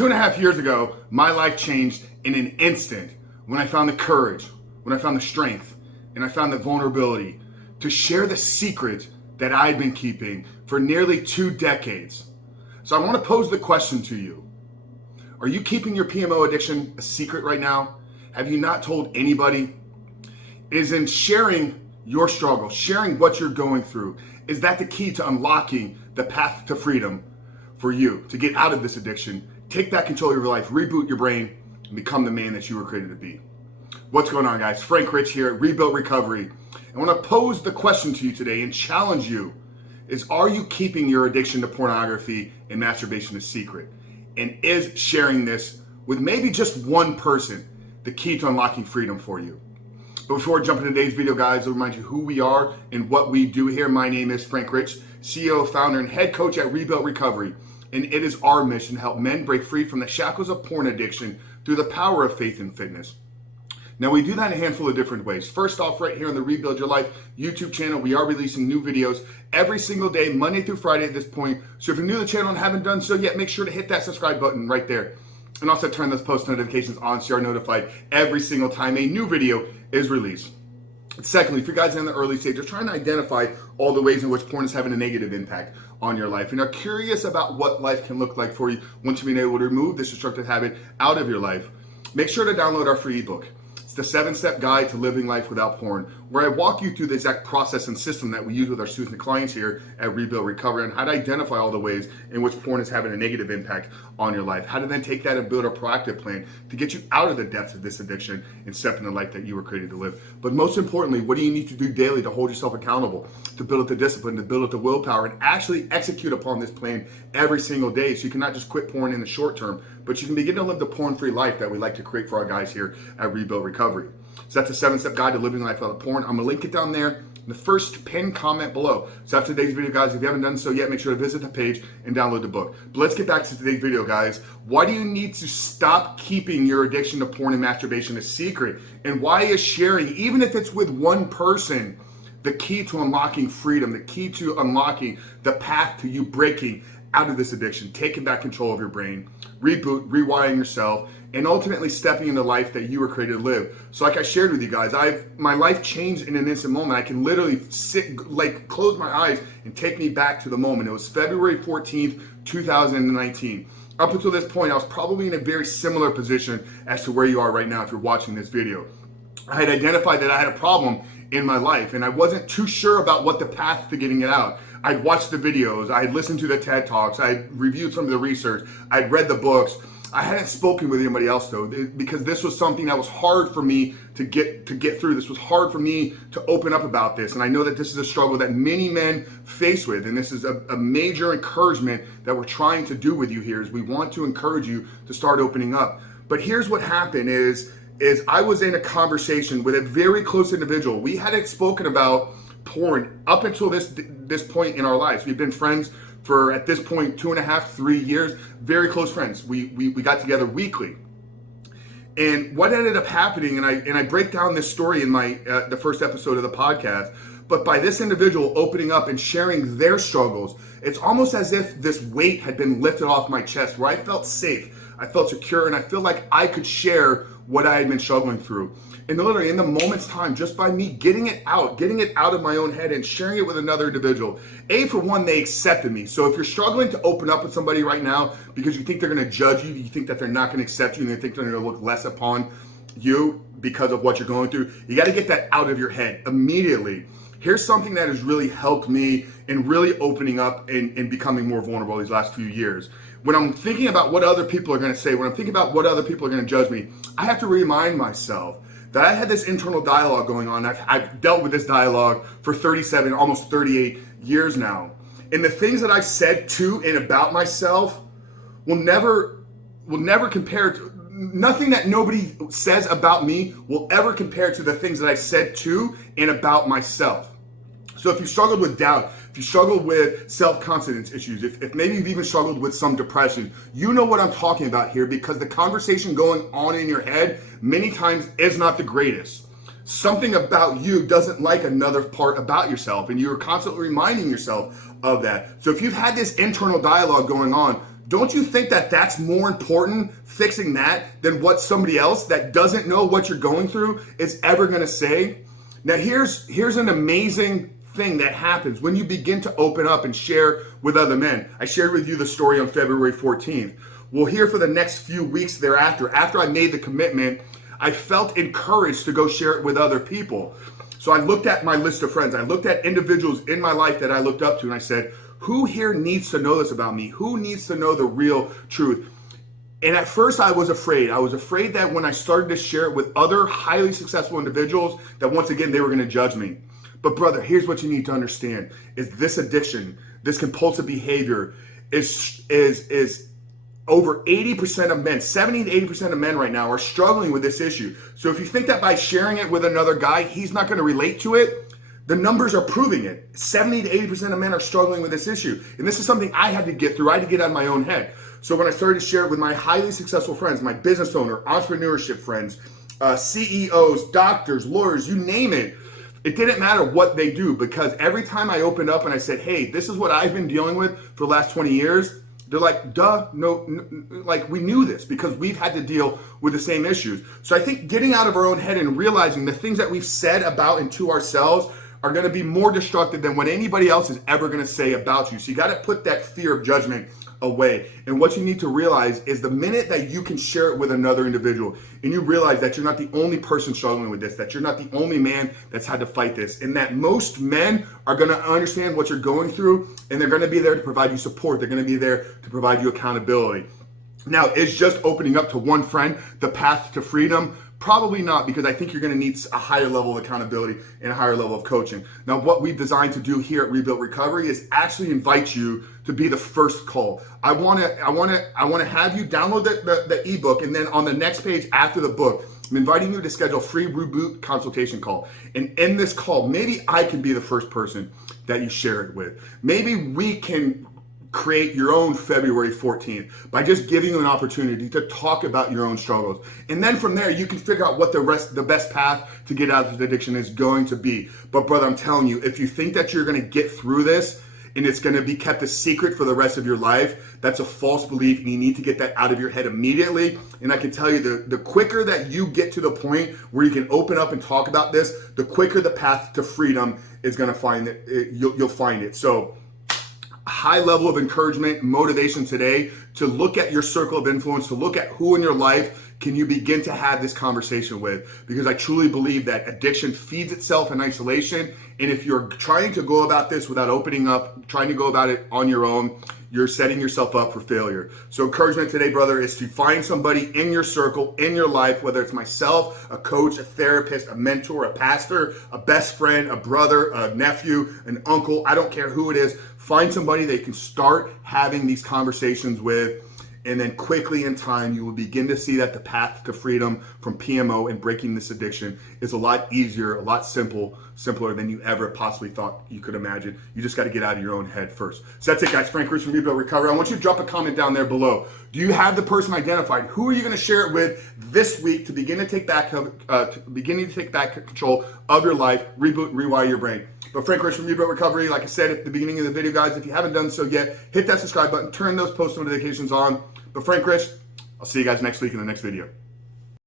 2.5 years ago, my life changed in an instant when I found the courage, when I found the strength, and I found the vulnerability to share the secret that I'd been keeping for nearly 2 decades. So I want to pose the question to you. Are you keeping your PMO addiction a secret right now? Have you not told anybody? Is in sharing your struggle, sharing what you're going through, is that the key to unlocking the path to freedom for you to get out of this addiction, take back control of your life, reboot your brain, and become the man that you were created to be? What's going on, guys? Frank Rich here at Rebuilt Recovery. I want to pose the question to you today and challenge you is, are you keeping your addiction to pornography and masturbation a secret? And is sharing this with maybe just one person the key to unlocking freedom for you? But before I jump into today's video, guys, I'll remind you who we are and what we do here. My name is Frank Rich, CEO, founder, and head coach at Rebuilt Recovery. And it is our mission to help men break free from the shackles of porn addiction through the power of faith and fitness. Now, we do that in a handful of different ways. First off, right here on the Rebuild Your Life YouTube channel, we are releasing new videos every single day, Monday through Friday at this point. So if you're new to the channel and haven't done so yet, make sure to hit that subscribe button right there. And also turn those post notifications on so you're notified every single time a new video is released. Secondly, if you guys are in the early stages, trying to identify all the ways in which porn is having a negative impact on your life and are curious about what life can look like for you once you've been able to remove this destructive habit out of your life, make sure to download our free ebook. It's the 7-step guide to living life without porn, where I walk you through the exact process and system that we use with our students and clients here at Rebuild Recovery on how to identify all the ways in which porn is having a negative impact on your life, how to then take that and build a proactive plan to get you out of the depths of this addiction and step into the life that you were created to live. But most importantly, what do you need to do daily to hold yourself accountable, to build up the discipline, to build up the willpower, and actually execute upon this plan every single day so you can not just quit porn in the short term, but you can begin to live the porn-free life that we like to create for our guys here at Rebuild Recovery. So that's a 7-step guide to living life without porn. I'm gonna link it down there in the first pinned comment below. So after today's video, guys, if you haven't done so yet, make sure to visit the page and download the book. But let's get back to today's video, guys. Why do you need to stop keeping your addiction to porn and masturbation a secret? And why is sharing, even if it's with one person, the key to unlocking freedom, the key to unlocking the path to you breaking out of this addiction, taking back control of your brain, reboot, rewiring yourself, and ultimately stepping into the life that you were created to live? So like I shared with you guys, my life changed in an instant moment. I can literally close my eyes and take me back to the moment. It was February 14th, 2019. Up until this point, I was probably in a very similar position as to where you are right now if you're watching this video. I had identified that I had a problem in my life and I wasn't too sure about what the path to getting it out. I'd watched the videos, I had listened to the TED Talks, I had reviewed some of the research, I'd read the books. I hadn't spoken with anybody else though, because this was something that was hard for me to get through. This was hard for me to open up about this. And I know that this is a struggle that many men face with. And this is a major encouragement that we're trying to do with you here, is we want to encourage you to start opening up. But here's what happened is I was in a conversation with a very close individual. We hadn't spoken about porn up until this point in our lives. We've been friends for, at this point, 2.5, 3 years, very close friends. We got together weekly. And what ended up happening, and I break down this story in my the first episode of the podcast, but by this individual opening up and sharing their struggles, it's almost as if this weight had been lifted off my chest, where I felt safe, I felt secure, and I feel like I could share what I had been struggling through. And literally in the moment's time, just by me getting it out of my own head and sharing it with another individual, for one, they accepted me. So if you're struggling to open up with somebody right now because you think they're gonna judge you, you think that they're not gonna accept you, and they think they're gonna look less upon you because of what you're going through, you gotta get that out of your head immediately. Here's something that has really helped me in really opening up and becoming more vulnerable these last few years. When I'm thinking about what other people are gonna say, when I'm thinking about what other people are gonna judge me, I have to remind myself that I had this internal dialogue going on. I've dealt with this dialogue for 37, almost 38 years now. And the things that I've said to and about myself will never compare to, nothing that nobody says about me will ever compare to the things that I've said to and about myself. So if you struggled with doubt, if you struggled with self-confidence issues, if maybe you've even struggled with some depression, you know what I'm talking about here, because the conversation going on in your head many times is not the greatest. Something about you doesn't like another part about yourself, and you're constantly reminding yourself of that. So if you've had this internal dialogue going on, Don't you think that that's more important, fixing that, than what somebody else that doesn't know what you're going through is ever going to say? Now, here's an amazing thing that happens when you begin to open up and share with other men. I shared with you the story on February 14th. Well, here for the next few weeks thereafter, after I made the commitment, I felt encouraged to go share it with other people. So I looked at my list of friends. I looked at individuals in my life that I looked up to, and I said, who here needs to know this about me? Who needs to know the real truth? And at first I was afraid. I was afraid that when I started to share it with other highly successful individuals, that once again, they were going to judge me. But brother, here's what you need to understand is this addiction, this compulsive behavior is over 80% of men, 70 to 80% of men right now are struggling with this issue. So if you think that by sharing it with another guy, he's not going to relate to it, the numbers are proving it. 70 to 80% of men are struggling with this issue. And this is something I had to get through. I had to get out of my own head. So when I started to share it with my highly successful friends, my business owner, entrepreneurship friends, CEOs, doctors, lawyers, you name it, it didn't matter what they do, because every time I opened up and I said, hey, this is what I've been dealing with for the last 20 years, they're like, duh, no, like we knew this because we've had to deal with the same issues. So I think getting out of our own head and realizing the things that we've said about and to ourselves are going to be more destructive than what anybody else is ever going to say about you. So you got to put that fear of judgment away. And what you need to realize is the minute that you can share it with another individual and you realize that you're not the only person struggling with this, that you're not the only man that's had to fight this, and that most men are going to understand what you're going through, and they're going to be there to provide you support. They're going to be there to provide you accountability. Now, is just opening up to one friend the path to freedom? Probably not, because I think you're going to need a higher level of accountability and a higher level of coaching. Now, what we've designed to do here at Rebuilt Recovery is actually invite you to be the first call. I want to have you download the ebook, and then on the next page after the book, I'm inviting you to schedule a free reboot consultation call. And in this call, maybe I can be the first person that you share it with. Maybe we can create your own February 14th by just giving you an opportunity to talk about your own struggles. And then from there, you can figure out what the best path to get out of the addiction is going to be. But brother, I'm telling you, if you think that you're going to get through this and it's going to be kept a secret for the rest of your life, that's a false belief, and you need to get that out of your head immediately. And I can tell you, the quicker that you get to the point where you can open up and talk about this, the quicker the path to freedom is going to find it. You'll find it. So high level of encouragement, motivation today to look at your circle of influence, to look at who in your life can you begin to have this conversation with, because I truly believe that addiction feeds itself in isolation. And if you're trying to go about this without opening up, trying to go about it on your own, you're setting yourself up for failure. So encouragement today, brother, is to find somebody in your circle, in your life, whether it's myself, a coach, a therapist, a mentor, a pastor, a best friend, a brother, a nephew, an uncle, I don't care who it is. Find somebody that you can start having these conversations with, and then quickly in time, you will begin to see that the path to freedom from PMO and breaking this addiction is a lot easier, a lot simpler than you ever possibly thought you could imagine. You just got to get out of your own head first. So that's it, guys. Frank Cruz from Rebuilt Recovery. I want you to drop a comment down there below. Do you have the person identified? Who are you going to share it with this week to begin to take back control of your life, reboot, rewire your brain? But Frank Rich from Rebuilt Recovery, like I said at the beginning of the video, guys, if you haven't done so yet, hit that subscribe button, turn those post notifications on. But Frank Rich, I'll see you guys next week in the next video.